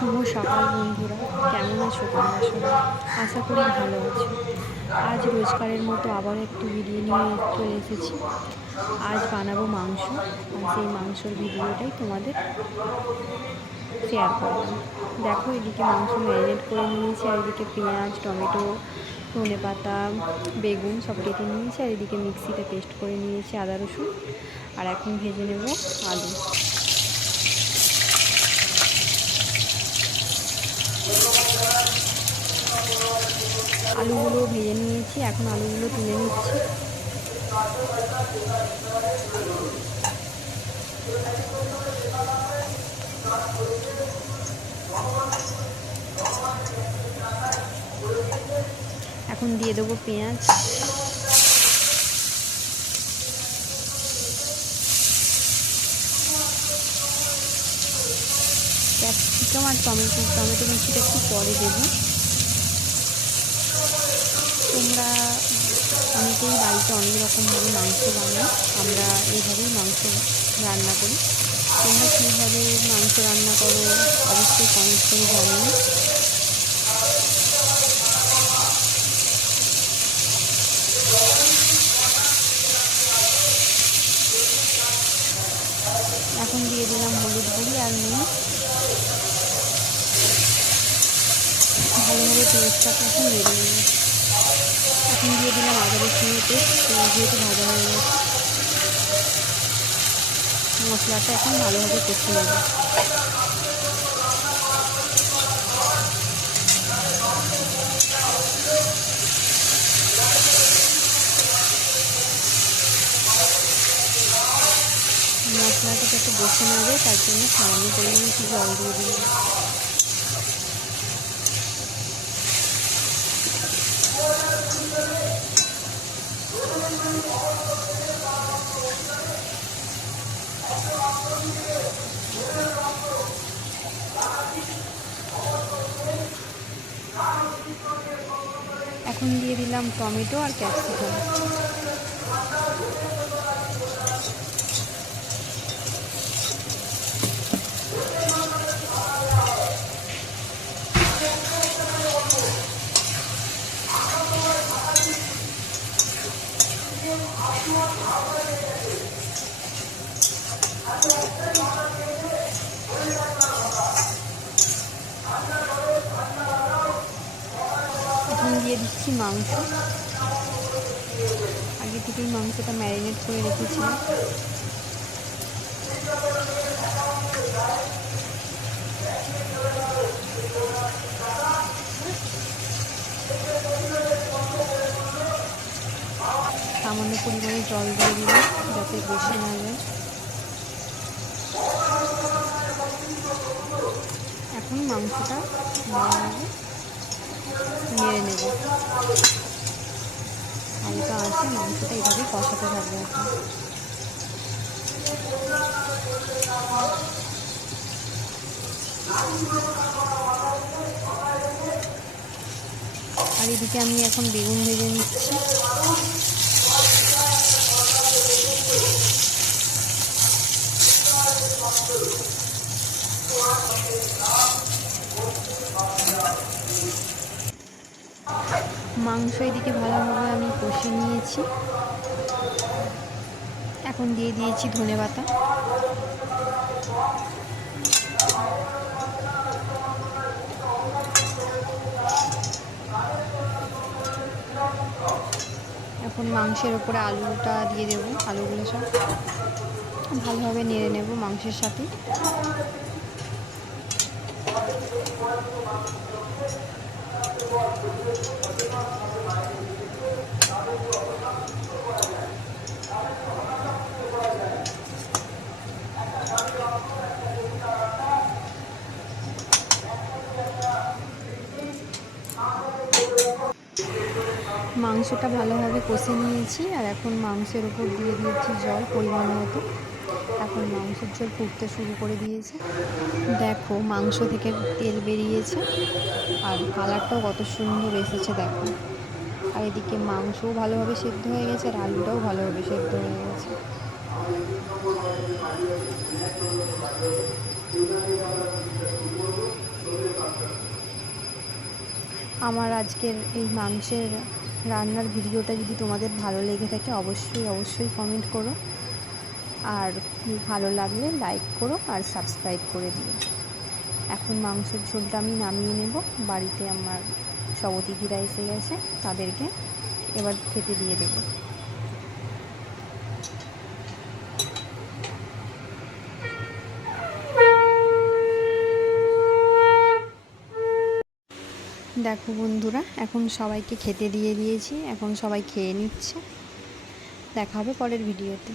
শুভ সকাল বন্ধুরা, কেমন আছো তোমরা সবাই? আশা করি ভালো আছো। আজ রোজকারের মতো আবার একটু ভিডিও নিয়ে চলে এসেছি। আজ বানাবো মাংস, আর সেই মাংসর ভিডিওটাই তোমাদের শেয়ার করলাম। দেখো, এদিকে মাংস ম্যারিনেট করে নিয়েছি, আর এদিকে পেঁয়াজ, টমেটো, ধনেপাতা, বেগুন সব কেটে নিয়েছি, আর এদিকে মিক্সিতে পেস্ট করে নিয়েছি আদা রসুন। আর এখন ভেজে নেব আলু। আলুগুলো ভেজে নিয়েছি, এখন আলুগুলো তুলে নিচ্ছি। এখন দিয়ে দেবো পেঁয়াজ, ক্যাপসিকাম আর টমেটো মিষ্টিটা একটু পরে দেবো। তোমরা অনেকেই বাড়িতে অনেক রকমভাবে মাংস বানাও, আমরা এইভাবেই মাংস রান্না করি। তোমরা কীভাবে মাংস রান্না করো অবশ্যই কমেন্ট করে জানিও। এখন দিয়ে দিলাম হলুদ গুঁড়ি আর নুন। ভালোভাবে পেস্টটাকে এখন বেড়ে নিই। এখন দিয়ে দিলাম আদা রসুনের পেস্ট, যেহেতু ভাজা হয়ে গেছে। মশলাটা এখন ভালোভাবে কষে নেব। মশলাটা যাতে বসে না যায় তার জন্য সামান্য পরিমাণে একটু জল দিয়ে দিলাম। এখন দিয়ে দিলাম টমেটো আর ক্যাপসিকাম। এখন দিয়ে দিচ্ছি মাংস। আগে থেকেই মাংসটা ম্যারিনেট করে রেখেছিলাম। সামান্য পরিমাণে জল দিয়ে দিলাম যাতে বসে না যায়। এখন মাংসটা নেড়ে নেব। হালকা আছে, মাংসটা এইভাবে কষাতে থাকবে এখন। আর এদিকে আমি এখন বেগুন ভেজে নিচ্ছি। মাংস এদিকে ভালোভাবে আমি কষে নিয়েছি। এখন দিয়ে দিয়েছি ধনেপাতা। এখন মাংসের ওপরে আলুটা দিয়ে দেবো। আলুগুলো সব ভালোভাবে নেড়ে নেব মাংসের সাথে। মাংসটা ভালোভাবে কষে নিয়েছি, আর এখন মাংসের ওপর দিয়ে দিয়েছি জল পরিমাণ মতো। এখন মাংসের ঝোল ফুটতে শুরু করে দিয়েছে। দেখো, মাংস থেকে তেল বেরিয়েছে, আর কালারটাও কত সুন্দর এসেছে দেখো। আর এদিকে মাংসও ভালোভাবে সেদ্ধ হয়ে গেছে, আর আলুটাও ভালোভাবে সেদ্ধ হয়ে গেছে। আমার আজকের এই মাংসের রান্নার ভিডিওটা যদি তোমাদের ভালো লেগে থাকে অবশ্যই কমেন্ট করো, আর ভালো লাগলে লাইক করো আর সাবস্ক্রাইব করে দিও। এখন মাংসের ঝোলটা আমি নামিয়ে নেব। বাড়িতে আমার সব অতিথিরা এসে গেছে, তাদেরকে এবার খেতে দিয়ে দেব। দেখো বন্ধুরা, এখন সবাইকে খেতে দিয়ে দিয়েছি, এখন সবাই খেয়ে নিচ্ছে। দেখা হবে পরের ভিডিওতে।